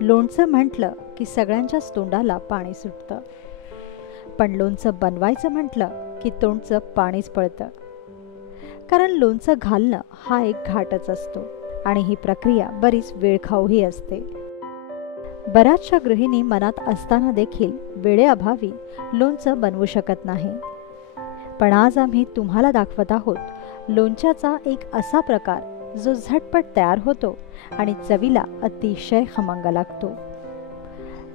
लोणचं म्हटलं की सगळ्यांच्याच तोंडाला पाणी सुटतं, पण लोणचं बनवायचं म्हटलं की तोंडचं पाणीच पळतं. कारण लोणचं घालणं हा एक घाटच असतो आणि ही प्रक्रिया बरीच वेळखाऊही असते. बऱ्याचशा गृहिणी मनात असताना देखील वेळेअभावी लोणचं बनवू शकत नाही. पण आज आम्ही तुम्हाला दाखवत आहोत लोणच्याचा एक असा प्रकार जो झटपट तयार होतो आणि चवीला अतिशय खमंग लागतो.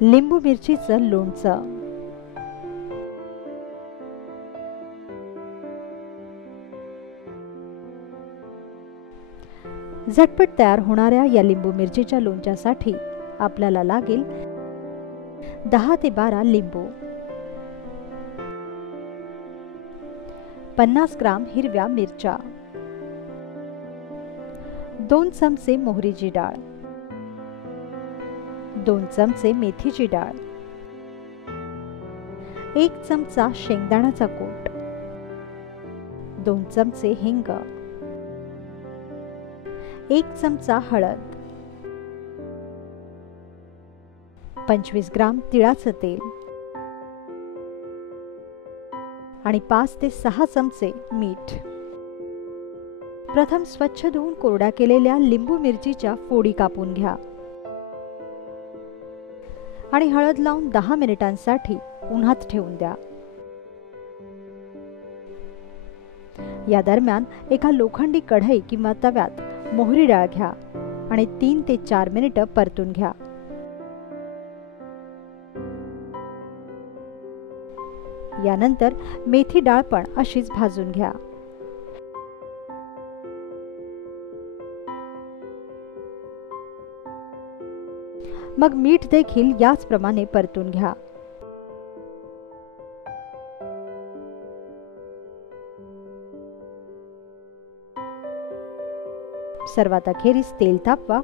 लिंबू मिरचीचं लोणचं. झटपट तयार होणाऱ्या या लिंबू मिरचीच्या लोणच्यासाठी आपल्याला लागेल 10 ते 12 लिंबू, 50 ग्राम हिरव्या मिरच्या, 2 चमचे मोहरीची डाळ, 2 चमचे मेथीची डाळ, 1 चमचा शेंगदाण्याचा कूट, 2 चमचे हिंग, 1 चमचा हळद, 25 ग्राम तिळाचं तेल आणि 5 ते 6 चमचे मीठ. प्रथम स्वच्छ धुवून कोरड्या केलेल्या लिंबू मिरचीच्या फोडी कापून घ्या आणि हळद लावून 10 मिनिटांसाठी उन्हात ठेवून द्या. या दरम्यान एका लोखंडी कढई किंवा तव्यात मोहरी डाळ घ्या आणि 3 ते 4 मिनिटं परतून घ्या. यानंतर मेथी डाळ पण अशीच भाजून घ्या. मग मीठ देखील याचप्रमाणे परतून घ्या. सर्वात अखेरीस तेल तापवा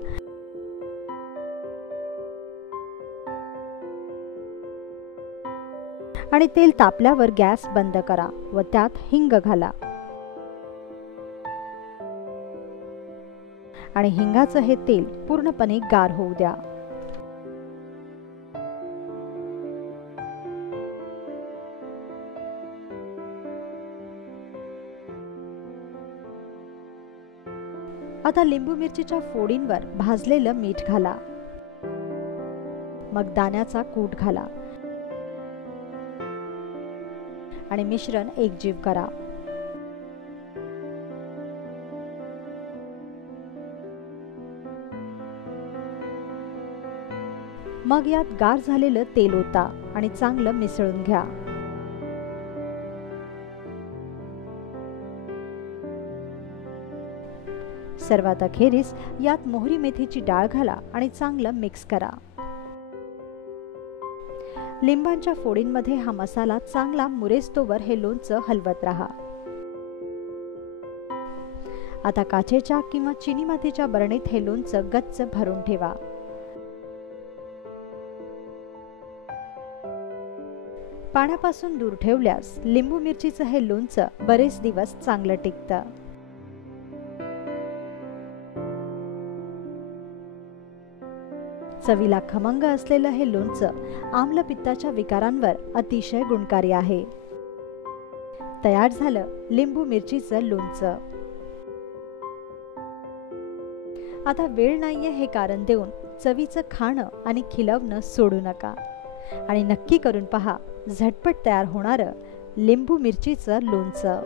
आणि तेल तापल्यावर गॅस बंद करा व त्यात हिंग घाला आणि हिंगाचं हे तेल पूर्णपणे गार होऊ द्या. आता लिंबू मिरचीच्या फोडींवर भाजलेलं मीठ घाला. मग दाण्याचा कूट घाला आणि मिश्रण एकजीव करा. मग यात गार झालेलं तेल ओता आणि चांगलं मिसळून घ्या. सर्वात अखेरीस यात मोहरी मेथीची डाळ घाला आणि चांगलं मिक्स करा. लिंबांच्या फोडींमध्ये हा मसाला चांगला मुरेस्तोवर हे लोणचं हलवत राहा. आता काचेच्या किंवा चिनी मातीच्या बरणीत हे लोणचं गच्च भरून ठेवा. पाण्यापासून दूर ठेवल्यास लिंबू मिरचीचं हे लोणचं बरेच दिवस चांगलं टिकतं. चवीला खमंग असलेलं हे लोणचं आम्ल पित्ताच्या विकारांवर अतिशय गुणकारी आहे. तयार झालं लिंबू मिरचीचं लोणचं. आता वेळ नाहीये हे कारण देऊन चवीचं खाणं आणि खिलवणं सोडू नका आणि नक्की करून पहा झटपट तयार होणारं लिंबू मिरचीचं लोणचं.